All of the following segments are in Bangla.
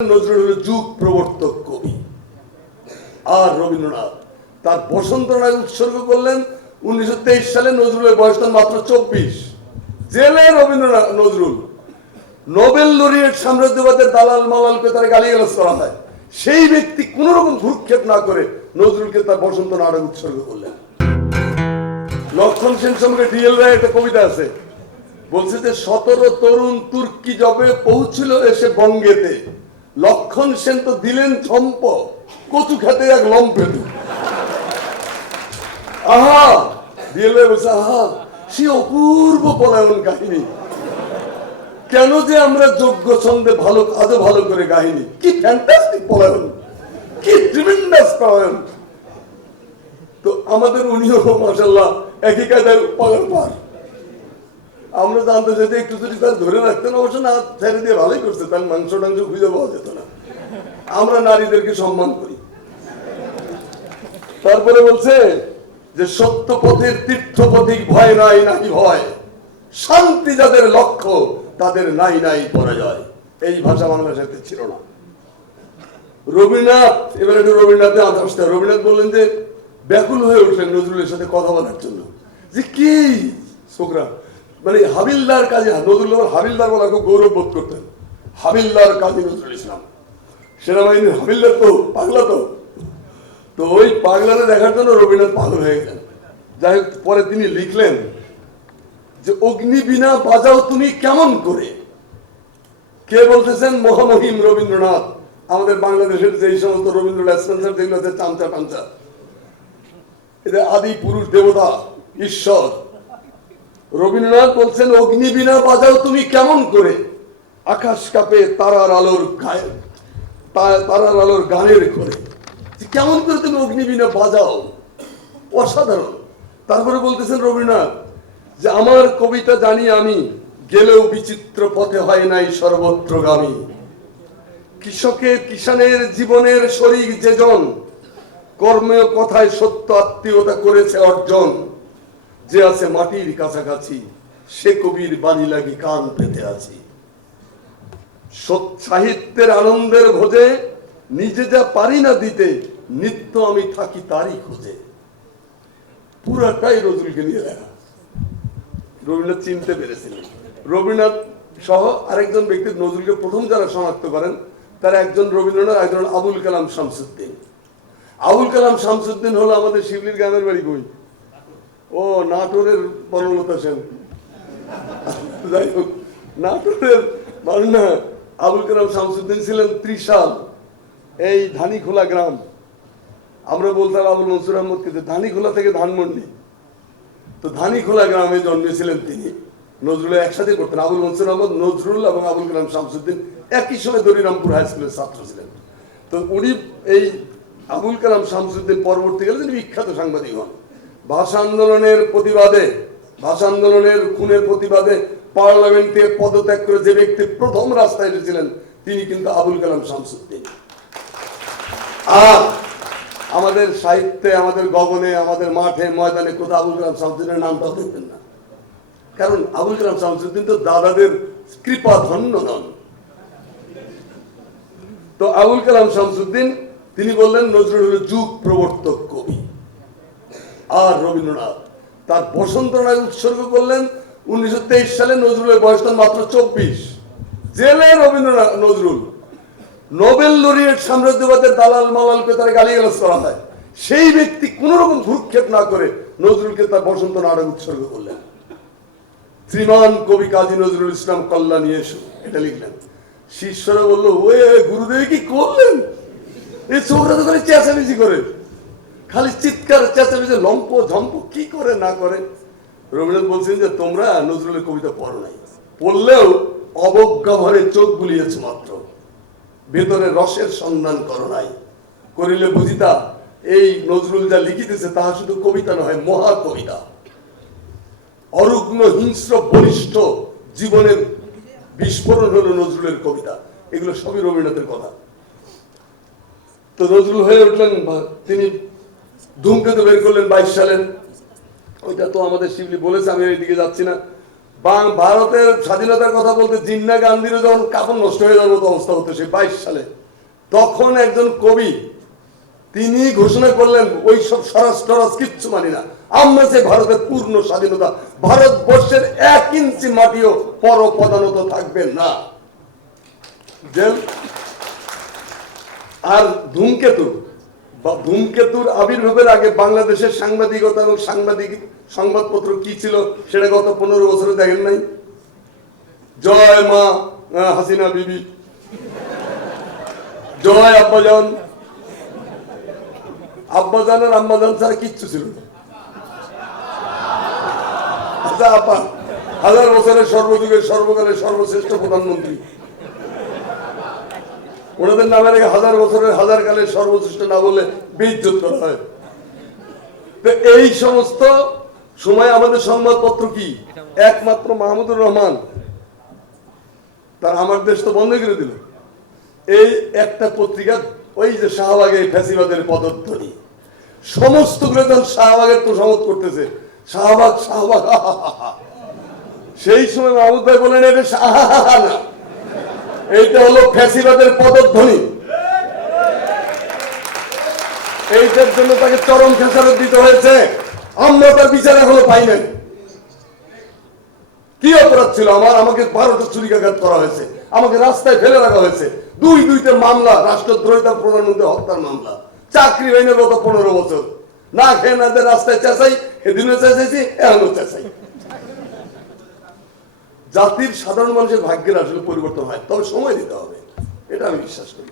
নজরুল হল যুগ প্রবর্তক কবি। আর রবীন্দ্রনাথ তার বসন্ত রায় উৎসর্গ করলেন 1923 সালে। নজরুলের বয়স তখন মাত্র 24। জেলে রবীন্দ্রনাথ নজরুল। নোবেল লরিয়েট সাম্রাজ্যবাদের দালাল মালালকে তারা গালিগালাজ করা হয়, সেই ব্যক্তি কোন রকম ভ্রুক্ষেপ না করে নজরুলকে তার বসন্ত নাটক উৎসর্গ করলেন। লক্ষণ সেন সম্পর্কে ডিএল রায় একটা কবিতা আছে, বলছে যে 17 তরুণ তুর্কি যবে পৌঁছিল এসে বঙ্গেতে, লক্ষণ সেন তো দিলেন থম্প, কচু খেতে এক লম্পে। আহা, ডিএল রায় বলছে আহা, সে অপূর্ব পলায়ন কাহিনী। কেন যে আমরা যোগ্য ছন্দে ভালো আজও ভালো করে গাইনি। কি ফ্যান্টাস্টিক পলায়ন, কি ট্রিমেন্ডাস পলায়ন। তো আমাদের উনিও মাশাআল্লাহ একই কায়দায় পাগার পার। আমরা জানতে চাই একটু যদি তার ধরে রাখতেন, অবশ্য না ছেড়ে দিয়ে ভালোই করছে, তার মাংস টাংস খুঁজে পাওয়া যেত না। আমরা নারীদেরকে সম্মান করি। তারপরে বলছে যে সত্য পথের তীর্থপথিক ভয় নাই নাকি ভয়, শান্তি যাদের লক্ষ্য তাদের নাই নাই পরাজয়। এই ভাষা বাংলা সাহিত্যে ছিল না। রবীন্দ্রনাথ, এবার একটু রবীন্দ্রনাথের আসতে, রবীন্দ্রনাথ বললেন যে ব্যাকুল হয়ে উঠলেন নজরুলের সাথে কথা বলার জন্য, যে কি ছোকরা, মানে হাবিলদার কাজী নজরুল হাবিলদার বলা খুব গৌরব বোধ করতেন। হাবিলদার কাজী নজরুল ইসলাম, সেনাবাহিনীর হাবিলদার তো পাগলা। তো ওই পাগলারে দেখার জন্য রবীন্দ্রনাথ পাগল হয়ে গেলেন। যাই হোক, পরে তিনি লিখলেন যে অগ্নি বিনা বাজাও তুমি কেমন করে। কে বলতেছেন? মহামহিম রবীন্দ্রনাথ। আমাদের বাংলাদেশের যে সমস্ত রবীন্দ্র লেসপেন্সার যেগুলো আছে চামচা টামচা, এদের আদি পুরুষ দেবতা ঈশ্বর। রবীন্দ্রনাথ বলছেন অগ্নি বিনা বাজাও তুমি কেমন করে, আকাশ কাঁপে তারার আলোর গায়ে, তারার আলোর গানের করে। কেমন করে তুমি অগ্নি বিনা বাজাও, অসাধারণ। তারপরে বলতেছেন রবীন্দ্রনাথ যে আমার কবিতা জানি আমি, গেলেও বিচিত্র পথে হয় নাই সর্বত্রগামী। কৃষকের কিষানের জীবনের শরীর যেজন, কর্মে কথায় সত্য আত্মীয়তা করেছে অর্জন। যে আছে মাটির কাছাকাছি, সে কবির বাণী লাগি কান পেতে আছি। সাহিত্যের আনন্দের ভোজে নিজে যা পারি না দিতে, নিত্য আমি থাকি তারই খোঁজে। পুরাটাই নজরুলকে নিয়ে লেখা। রবীন্দ্রনাথ চিনতে পেরেছিলেন। রবীন্দ্রনাথ সহ আরেকজন ব্যক্তি নজরুলকে প্রথম যারা শনাক্ত করেন, তারা একজন রবীন্দ্রনাথ, একজন আবুল কালাম শামসুদ্দিন। আবুল কালাম শামসুদ্দিন হলো আমাদের শিবলির গ্রামের বাড়ি কই, ও নাটোরের বনলতা সেন। যাই হোক, নাটোরের না, আবুল কালাম শামসুদ্দিন ছিলেন ত্রিশাল, এই ধানিখোলা গ্রাম। আমরা বলতাম আবুল মনসুর আহমদকে যে ধানিখোলা থেকে ধানমন্ডি। তো ধানিখোলা গ্রামে জন্মেছিলেন তিনি। নজরুলের একসাথে করতেন। আবুল মনসুর আহমদ, নজরুল এবং আবুল কালাম শামসুদ্দিন একই সময় দরিরামপুর হাই স্কুলের ছাত্র ছিলেন। তো উনি এই আবুল কালাম শামসুদ্দিন পরবর্তীকালে তিনি বিখ্যাত সাংবাদিক হন। ভাষা আন্দোলনের প্রতিবাদে, ভাষা আন্দোলনের খুনের প্রতিবাদে পার্লামেন্ট থেকে পদত্যাগ করে যে ব্যক্তি প্রথম রাস্তায় এসেছিলেন, তিনি কিন্তু আবুল কালাম শামসুদ্দিন। আর আমাদের সাহিত্যে, আমাদের গগনে, আমাদের মাঠে ময়দানে কোথাও আবুল কালাম শামসুদ্দিনের নামটাও দেখবেন না। কারণ আবুল কালাম শামসুদ্দিন তো দাদাদের কৃপা ধন্য নন। তো আবুল কালাম শামসুদ্দিন তিনি বললেন নজরুল হল যুগ প্রবর্তক কবি। আর রবীন্দ্রনাথ তার বসন্ত রায় উৎসর্গ করলেন 1923 সালে। নজরুলের বয়স তখন মাত্র 24। জেলে রবীন্দ্রনাথ নজরুল। নোবেল লরিয়েট সাম্রাজ্যবাদের দালাল মালালকে তারা গালিগালাজ করা হয়, সেই ব্যক্তি কোন রকম ভ্রুক্ষেপ না করে নজরুলকে তার বসন্ত নাটক উৎসর্গ করলেন। শ্রীমান কবি কাজী নজরুল ইসলাম কল্যাণী এসো, এটা লিখলেন। শিষ্যরা বললো, ওই গুরুদেব কি করলেন? এই ছোকরা তো খালি চেঁচামেচি করে, খালি চিৎকার চেঁচামেচি, লম্প ঝম্প কি করে না করে। রবীন্দ্রনাথ বলছেন যে তোমরা নজরুলের কবিতা পড়ো নাই, পড়লেও অবজ্ঞা ভরে চোখ বুলিয়েছ মাত্র, ভেতরে রসের সন্ধান করো নাই। করিলে বুঝিতা এই নজরুল যা লিখিতেছে তাহা শুধু কবিতা নয়, মহা কবিতা। অরুগ্ন হিংস্র বলিষ্ঠ জীবনের বিস্ফোরণ হলো নজরুলের কবিতা। এগুলো সবই রবীন্দ্রনাথের কথা। তো নজরুল হয়ে উঠলেন, তিনি ধূমকেতু বের করলেন 22 সালে। ওইটা তো আমাদের শিবলি বলেছে, আমি এইদিকে যাচ্ছি না। ভারতের স্বাধীনতার কথা বলতে জিন্না গান্ধীরও যখন কাপড় নষ্ট হয়ে যাওয়ার মতো অবস্থা হতো সেই 22 সালে, তখন একজন কবি তিনি ঘোষণা করলেন ওই সব স্বরাষ্ট্র কিচ্ছু মানি না, আমরা যে ভারতের পূর্ণ স্বাধীনতা, ভারতবর্ষের 1 ইঞ্চি মাটিও পরপদানত থাকবে না। আর ধূমকেতুর আবির্ভাবের আগে বাংলাদেশের সাংবাদিকতা এবং সংবাদপত্র কি ছিল সেটা গত 15 বছরে দেখেন নাই? জয় মা হাসিনা বিবি, জয় আব্বাজান। আব্বাজান আর আম্মাজান ছাড়া কিচ্ছু ছিল না। আচ্ছা আপা, 1000 বছরের সর্বযুগের সর্বকালের সর্বশ্রেষ্ঠ প্রধানমন্ত্রী, ওনাদের নামের আগে 1000 বছরের 1000 কালের সর্বশ্রেষ্ঠ না বললে বেইজ্জত করা হয়। তো এই সমস্ত সময় আমাদের সংবাদপত্র কি, একমাত্র মাহমুদুর রহমান তার আমার দেশ তো বন্ধ করে দিল। এই একটা পত্রিকা, ওই যে শাহবাগে ফ্যাসিবাদের পদধ্বনি, সমস্ত গুলো যখন শাহবাগের তোষামত করতেছে, শাহবাগ শাহবাগ, সেই সময় মাহমুদ ভাই বলেন এটা শাহা না, এইটা হলো ফ্যাসিবাদের পদধ্বনি। এইটার জন্য তাকে চরম খেসারত দিতে হয়েছে। আমরা তার বিচার এখনো পাই নাই। কি অপরাধ ছিল আমার? আমাকে 12টা ছুরিকাঘাত করা হয়েছে, আমাকে রাস্তায় ফেলে রাখা হয়েছে, দুইটা মামলা, রাষ্ট্রদ্রোহিতা, প্রধানমন্ত্রী হত্যার মামলা, চাকরি হয়নি গত 15 বছর, না খেয়ে না রাস্তায় চেঁচাই, এদিনও চেঁচাইছি, এখনো চেঁচাই। জাতির সাধারণ মানুষের ভাগ্যের আসলে পরিবর্তন হয়, তবে সময় দিতে হবে, এটা আমি বিশ্বাস করি।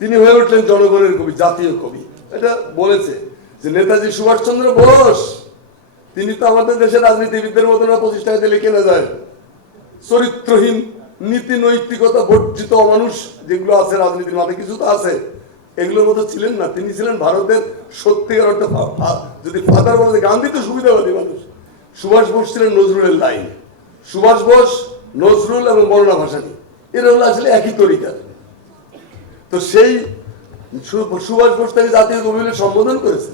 তিনি হয়ে উঠলেন জনগণের কবি, জাতীয় কবি। এটা বলেছে যে নেতাজি সুভাষচন্দ্র বোস, তিনি তো আমাদের দেশের রাজনীতিবিদদের মতো না 25 টাকা দিলে কেনা যায়। চরিত্রহীন, নীতি নৈতিকতা বর্জিত অমানুষ যেগুলো আছে রাজনীতির মাঠে, কিছু তো আছে, এগুলোর মতো ছিলেন না। তিনি ছিলেন ভারতের সত্যিকার অর্থে, যদি ফাদার বলে, গান্ধী তো সুবিধাবাদী মানুষ, সুভাষ বোস ছিলেন নজরুলের লাইন। সুভাষ বোস, নজরুল এবং মৌলানা ভাসানী, এরা হলো আসলে একই তরিকার। তো সেই সুভাষ বোস তাকে জাতীয় কবি বলে সম্বোধন করেছে।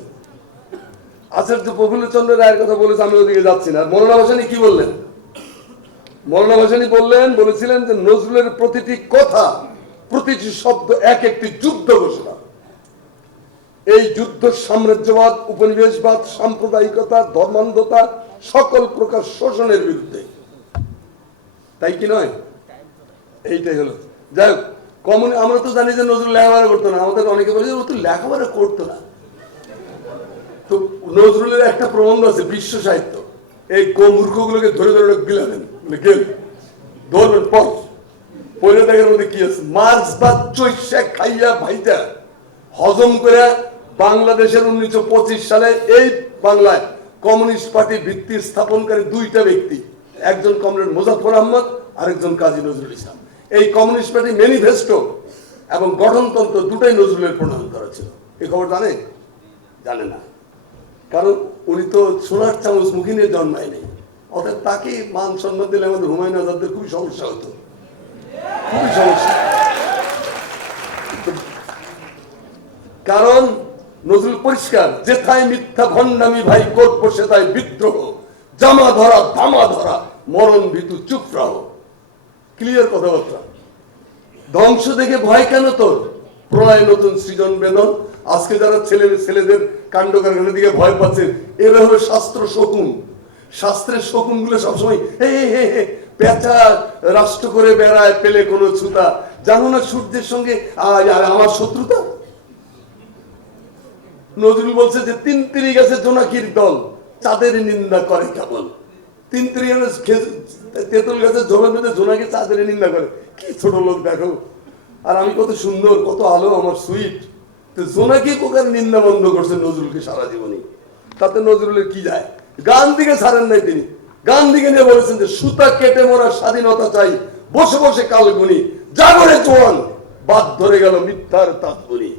আচার্য প্রফুল্লচন্দ্র রায়ের কথা বলেছে, আমি ওদিকে যাচ্ছি না। আর মৌলানা ভাসানী কি বললেন? মৌলানা ভাসানী বলেছিলেন যে নজরুলের প্রতিটি কথা, প্রতিটি শব্দ এক একটি যুদ্ধ ঘোষণা। এই যুদ্ধ সাম্রাজ্যবাদ, উপনিবেশবাদ, সাম্প্রদায়িকতা, ধর্মান্ধতা, সকল প্রকার শোষণের বিরুদ্ধে। তাই কি নয়? এইটাই হলো। যাই হোক, আমরা তো জানি যে নজরুল লেখাপড়া করতো না। আমাদের অনেকে বলে ও তো লেখাপড়া করতো না। তো নজরুলের একটা প্রবন্ধ আছে, বিশ্ব সাহিত্য, এই মূর্খগুলোকে ধরে ধরে গিলাবেন, গেল ধরবেন, পরে দেখার মধ্যে কি আছে, মার্ক্স বা চৈশা খাইয়া ভাইটা হজম করে বাংলাদেশের 1925 সালে এই বাংলায় কমিউনিস্ট পার্টির ভিত্তি স্থাপনকারী 2টা ব্যক্তি, একজন কমরেড মোজাফফর আহমদ, আরেকজন কাজী নজরুল ইসলাম। এই কমিউনিস্ট পার্টি ম্যানিফেস্টো এবং গঠনতন্ত্র দুটাই নজরুলের প্রণয়ন করা ছিল। এই খবর জানে না, কারণ উনি তো সোনার চামচ মুখে নিয়ে জন্মায় নেই। অর্থাৎ তাকে মান সম্মান দিলে আমাদের হুমায়ুন আজাদের খুবই সমস্যা হতো, খুবই সমস্যা। কারণ নজরুল পরিষ্কার, যেথায় মিথ্যা ভণ্ডামি ভাই করবো সেথায় বিদ্রোহ, জামা ধরা ধামা ধরা মরণ ভীতু চুপ রাহ। ক্লিয়ার কথাবার্তা। ধ্বংস দেখে ভয় কেন তোর, প্রলয় নতুন সৃজন বেদন। আজকে যারা ছেলেদের কাণ্ড কারখানার দিকে ভয় পাচ্ছে, এরা হলো শাস্ত্র শকুন। শাস্ত্রের শকুন গুলো সবসময় পেঁচা রাষ্ট্র করে বেড়ায়, পেলে কোনো ছুতা। জানো না সূর্যের সঙ্গে আমার শত্রুতা? নজরুল বলছে যে 3 গাছে জোনাকির দল, চাঁদের নিন্দা করে কেবল। 3 তেঁতুল গাছের জমের মধ্যে জোনাকি চাঁদের নিন্দা করে। কি ছোট লোক দেখো, আর আমি কত সুন্দর, কত আলো, আমার সুইট। তো জোনাকি কোকার নিন্দা বন্ধ করছে নজরুলকে সারা জীবনী। তাতে নজরুলের কি যায়? গান্ধীকে ছাড়েন নাই তিনি। গান্ধীকে নিয়ে বলেছেন যে সুতা কেটে মরা স্বাধীনতা চাই, বসে বসে কালগুনি, জাগরে জোয়ান, বাদ ধরে গেল মিথ্যার তাৎপরি।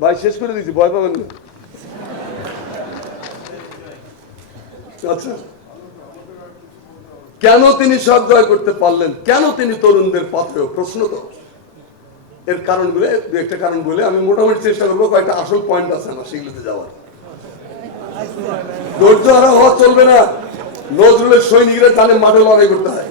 ভাই শেষ করে দিচ্ছি, ভয় পাবেন না। আচ্ছা, কেন তিনি সব জয় করতে পারলেন? কেন তিনি তরুণদের পাথেয়? প্রশ্ন তো। এর কারণগুলো, একটা কারণ বলে আমি মোটামুটি চেষ্টা করবো, কয়েকটা আসল পয়েন্ট আছে আমার সেগুলোতে যাওয়ার। ধৈর্য হারা হওয়া চলবে না। নজরুলের সৈনিকরা জানে মাঠে লড়াই করতে হয়।